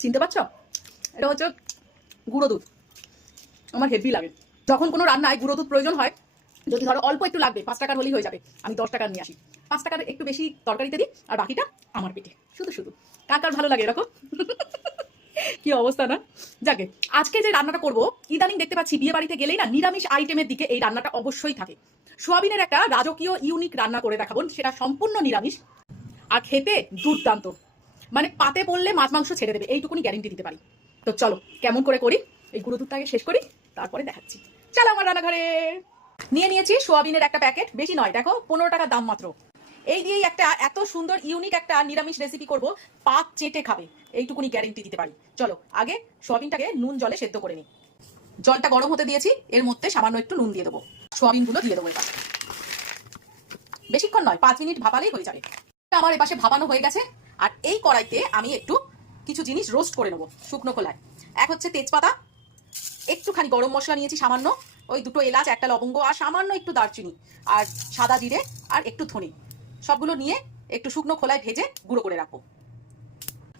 চিনতে পারছো? এটা হচ্ছে গুঁড়ো দুধ। আমার হেভি লাগে যখন কোনো রান্নায় গুঁড়ো দুধ প্রয়োজন হয়। যদি ধরো অল্প একটু লাগবে, 5 টাকার হলেই হয়ে যাবে, আমি 10 টাকার নিয়ে আসি। 5 টাকার একটু বেশি তরকারিতে দিই, আর বাকিটা আমার পেটে। শুধু শুধু কার কার ভালো লাগে এরকম? কি অবস্থা না? যাকে আজকে যে রান্নাটা করবো, ইদানিং দেখতে পাচ্ছি বিয়ে বাড়িতে গেলেই না নিরামিষ আইটেমের দিকে এই রান্নাটা অবশ্যই থাকে। সোয়াবিনের একটা রাজকীয় ইউনিক রান্না করে দেখাবো, সেটা সম্পূর্ণ নিরামিষ আর খেতে দুর্দান্ত। মানে পাতে পড়লে মাছ মাংস ছেড়ে দেবে, এইটুকুনি গ্যারেন্টি দিতে পারি। তো চলো কেমন করে করি, এই গুঁড়ো দুধটাকে শেষ করি, তারপরে দেখাচ্ছি। চলো আমার রান্নাঘরে। নিয়ে নিয়েছি সোয়াবিনের একটা প্যাকেট, বেশি নয়, দেখো 15 টাকা দাম মাত্র। এই দিয়েই একটা এত সুন্দর ইউনিক একটা নিরামিষ রেসিপি করব, পাত চেটে খাবে, এইটুকুনি গ্যারেন্টি দিতে পারি। চলো আগে সোয়াবিনটাকে নুন জলে সেদ্ধ করে নিই। জলটা গরম হতে দিয়েছি, এর মধ্যে সামান্য একটু নুন দিয়ে দেবো। সোয়াবিনগুলো দিয়ে দেবো এবার। বেশিক্ষণ নয়, 5 মিনিট ভাপালেই হয়ে যাবে। আমার এপাশে ভাপানো হয়ে গেছে। আর এই কড়াইতে আমি একটু কিছু জিনিস রোস্ট করে নেবো শুকনো খোলায়। এক হচ্ছে তেজপাতা, একটুখানি গরম মশলা নিয়েছি সামান্য, ওই 2টো এলাচ, 1টা লবঙ্গ, আর সামান্য একটু দারচিনি, আর সাদা জিরে, আর একটু ধনে, সবগুলো নিয়ে একটু শুকনো খোলায় ভেজে গুঁড়ো করে রাখবো।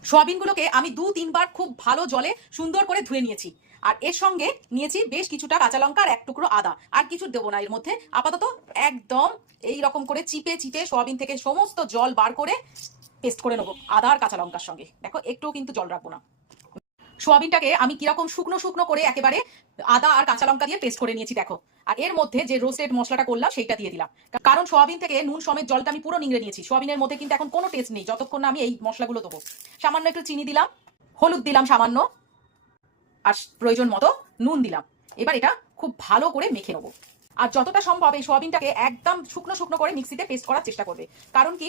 সোয়াবিনগুলোকে আমি 2-3 বার খুব ভালো জলে সুন্দর করে ধুয়ে নিয়েছি। আর এর সঙ্গে নিয়েছি বেশ কিছুটা কাঁচা লঙ্কা আর 1 টুকরো আদা। আর কিছু দেবো না এর মধ্যে, আপাতত একদম এই রকম করে চিপে চিপে সোয়াবিন থেকে সমস্ত জল বার করে পেস্ট করে নেবো আদা আর কাঁচা লঙ্কার সঙ্গে। দেখো একটুও কিন্তু জল রাখবো না। সোয়াবিনটাকে আমি কিরকম শুকনো শুকনো করে একেবারে আদা আর কাঁচা লঙ্কা দিয়ে পেস্ট করে নিয়েছি দেখো। আর এর মধ্যে যে রোস্টেড মশলাটা করলাম সেইটা দিয়ে দিলাম, কারণ সোয়াবিন থেকে নুন সমেত জলটা আমি পুরো নিংড়ে নিয়েছি। সোয়াবিনের মধ্যে কিন্তু এখন কোনো টেস্ট নেই যতক্ষণ না আমি এই মশলাগুলো দেবো। সামান্য একটু চিনি দিলাম, হলুদ দিলাম সামান্য, আর প্রয়োজন মতো নুন দিলাম। এবার এটা খুব ভালো করে মেখে নেবো। আর যতটা সম্ভব এই সোয়াবিনটাকে একদম শুকনো শুকনো করে মিক্সিতে পেস্ট করার চেষ্টা করবে, কারণ কি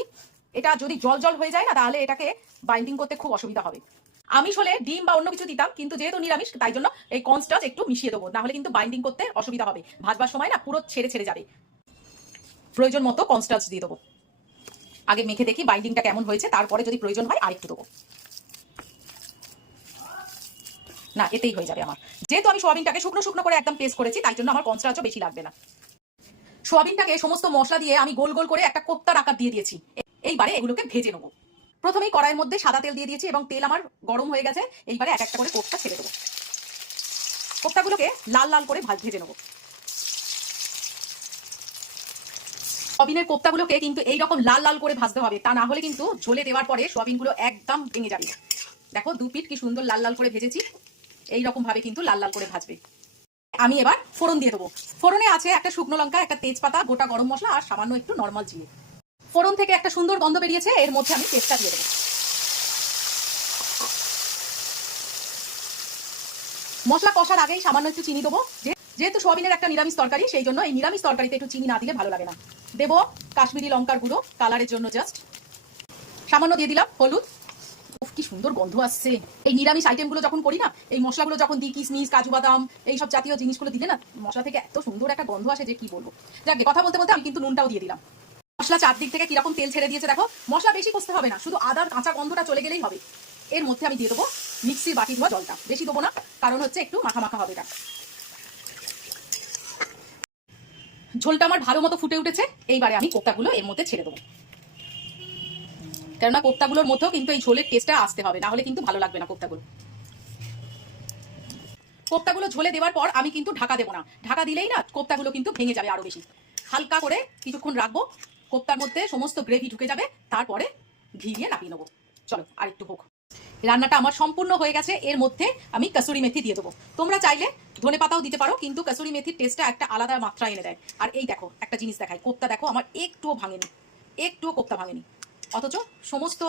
এটা যদি জল জল হয়ে যায় না, তাহলে এটাকে বাইন্ডিং করতে খুব অসুবিধা হবে। আমিষ হলে ডিম বা অন্য কিছু দিতাম, কিন্তু যেহেতু নিরামিষ তাই জন্য এই কর্নস্টার্চ একটু মিশিয়ে দেবো, না হলে কিন্তু বাইন্ডিং করতে অসুবিধা হবে, ভাজবার সময় না পুরো ছেড়ে ছেড়ে যাবে। প্রয়োজন মতো কর্নস্টার্চ দিয়ে দেবো। আগে মেখে দেখি বাইন্ডিংটা কেমন হয়েছে, তারপরে যদি প্রয়োজন হয় আরেকটু দেবো। না, এতেই হয়ে যাবে আমার। যেহেতু আমি সোয়াবিনটাকে শুকনো শুকনো করে একদম পেস্ট করেছি, তাই জন্য আমার কর্নস্টার্চও বেশি লাগবে না। সোয়াবিনটাকে সমস্ত মশলা দিয়ে আমি গোল গোল করে একটা কোপ্তার আকার দিয়ে দিয়েছি। এইবারে এগুলোকে ভেজে নেবো। প্রথমেই কড়াইয়ের মধ্যে সাদা তেল দিয়ে দিয়েছি এবং তেল আমার গরম হয়ে গেছে। এইবারে এক একটা করে কোপ্তা ছেড়ে দেবো। কোপ্তাগুলোকে লাল লাল করে ভেজে নেবো। সোয়াবিনের কোপ্তাগুলোকে কিন্তু এইরকম লাল লাল করে ভাজতে হবে, তা না হলে কিন্তু ঝোলে দেওয়ার পরে সোয়াবিনগুলো একদম ভেঙে যাবে। দেখো 2 পিঠ কি সুন্দর লাল লাল করে ভেজেছি, এইরকম ভাবে কিন্তু লাল লাল করে ভাজবে। আমি এবার ফোড়ন দিয়ে দেবো। ফোড়নে আছে একটা শুকনো লঙ্কা, একটা তেজপাতা, গোটা গরম মশলা, আর সামান্য একটু নর্মাল জিরে। ফোড়ন থেকে একটা সুন্দর গন্ধ বেরিয়েছে, এর মধ্যে আমি পেস্টটা দিয়ে দেবো। মশলা কষার আগেই সামান্য একটু চিনি দেবো, যেহেতু সোয়াবিনের একটা নিরামিষ তরকারি, সেই জন্য এই নিরামিষ তরকারিতে একটু চিনি না দিলে ভালো লাগে না। দেবো কাশ্মীরি লঙ্কার গুঁড়ো কালারের জন্য, জাস্ট সামান্য দিয়ে দিলাম হলুদ। কি সুন্দর গন্ধ আসছে। এই নিরামিষ আইটেমগুলো যখন করি না, এই মশলাগুলো যখন দিই, কিশমিশ, কাজু বাদাম, এইসব জাতীয় জিনিসগুলো দিলে না, মশলা থেকে এত সুন্দর একটা গন্ধ আসে যে কি বলবো। যাকে কথা বলতে বলতে আমি কিন্তু নুনটাও দিয়ে দিলাম। মশলা চারদিক থেকে কিরকম তেল ছেড়ে দিয়েছে দেখো। মশলা বেশি কষতে হবে না, শুধু আদার কাঁচা গন্ধটা চলে গেলেই হবে। এর মধ্যে আমি দিয়ে দেবো মিক্সির বাটি ধোয়া জলটা, বেশি দেবো না, কারণ হচ্ছে একটু মাখা মাখা হবে এটা। ঝোলটা আমার ভালো মতো ফুটে উঠেছে, এইবারে আমি কোপ্তাগুলো এর মধ্যে ছেড়ে দেবো। কেননা কোপ্তাগুলোর মধ্যেও কিন্তু এই ঝোলের টেস্টটা আসতে হবে, না হলে কিন্তু ভালো লাগবে না কোপ্তাগুলো। কোপ্তাগুলো ঝোলে দেওয়ার পর আমি কিন্তু ঢাকা দেবো না, ঢাকা দিলেই না কোপ্তাগুলো কিন্তু ভেঙে যাবে আরো বেশি। হালকা করে কিছুক্ষণ রাখবো, কোপ্তার মধ্যে সমস্ত গ্রেভি ঢুকে যাবে, তারপরে ঘি দিয়ে নাপিয়ে নেবো। চলো আর একটু হোক। রান্নাটা আমার সম্পূর্ণ হয়ে গেছে। এর মধ্যে আমি কসুরি মেথি দিয়ে দেবো। তোমরা চাইলে ধনে পাতাও দিতে পারো, কিন্তু কসুরি মেথির টেস্টটা একটা আলাদা মাত্রা এনে দেয়। আর এই দেখো একটা জিনিস দেখায়, কোপ্তা দেখো আমার একটুও ভাঙেনি, একটুও কোপ্তা ভাঙেনি, অথচ সমস্ত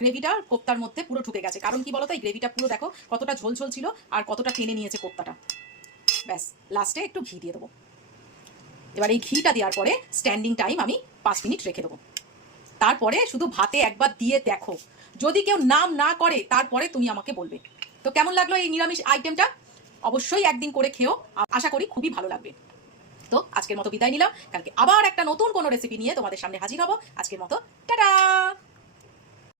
গ্রেভিটা কোপ্তার মধ্যে পুরো ঢুকে গেছে। কারণ কি বলতো, এই গ্রেভিটা পুরো দেখো কতটা ঝোল ঝোল ছিল আর কতটা টেনে নিয়েছে কোপ্তাটা। ব্যাস লাস্টে একটু ঘি দিয়ে দেবো। এবার এই ঘিটা দেওয়ার পরে স্ট্যান্ডিং টাইম আমি 5 মিনিট রেখে দেবো। তারপরে শুধু ভাতে একবার দিয়ে দেখো, যদি কেউ নাম না করে তারপরে তুমি আমাকে বলবে। তো কেমন লাগলো এই নিরামিষ আইটেমটা? অবশ্যই একদিন করে খেও, আশা করি খুবই ভালো লাগবে। তো আজকের মতো বিদায় নিলাম, কালকে আবার একটা নতুন কোনো রেসিপি নিয়ে তোমাদের সামনে হাজির হব। আজকের মতো টাটা।